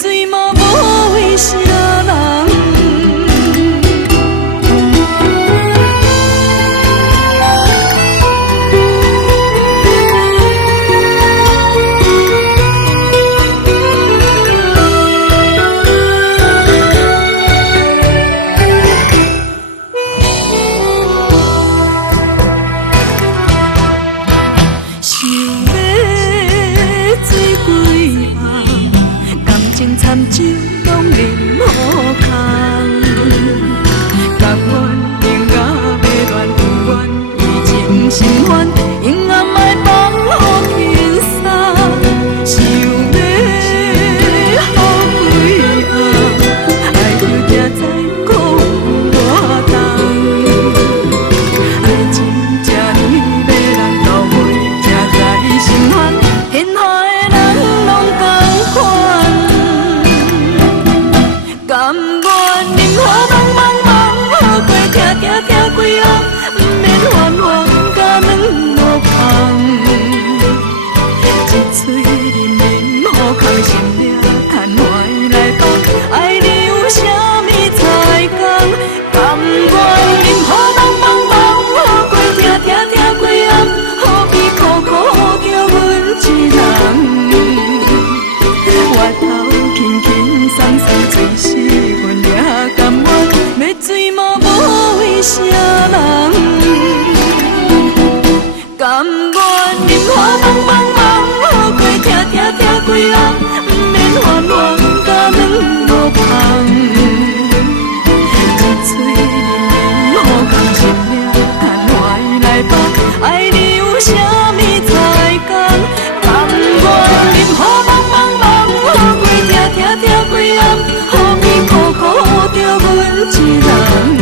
水嘛无为啥人？参酒拢饮好空，甘愿永甲要乱有缘，以情心烦，永暗爱放好轻松，想要好几暗，爱着行在苦有多重，爱情这呢要人到尾，才知心烦，天下的人拢同款。甘愿任何茫茫茫好过，听听听几暗，不免烦烦甲软无香。一嘴忍忍好空，心命趁坏来放，爱你有啥物才讲？甘愿任何茫茫茫好过，听听听几暗，何必苦苦叫阮一人？我头轻轻松松醉死。要水嘛无为啥人？甘愿任何茫茫茫好过，听听听几暗，不免烦烦甲软无香。一嘴忍忍好空，心命趁坏来放，爱你有啥物才讲？甘愿任何茫茫茫好过，听听听几暗，何必苦苦着阮一人？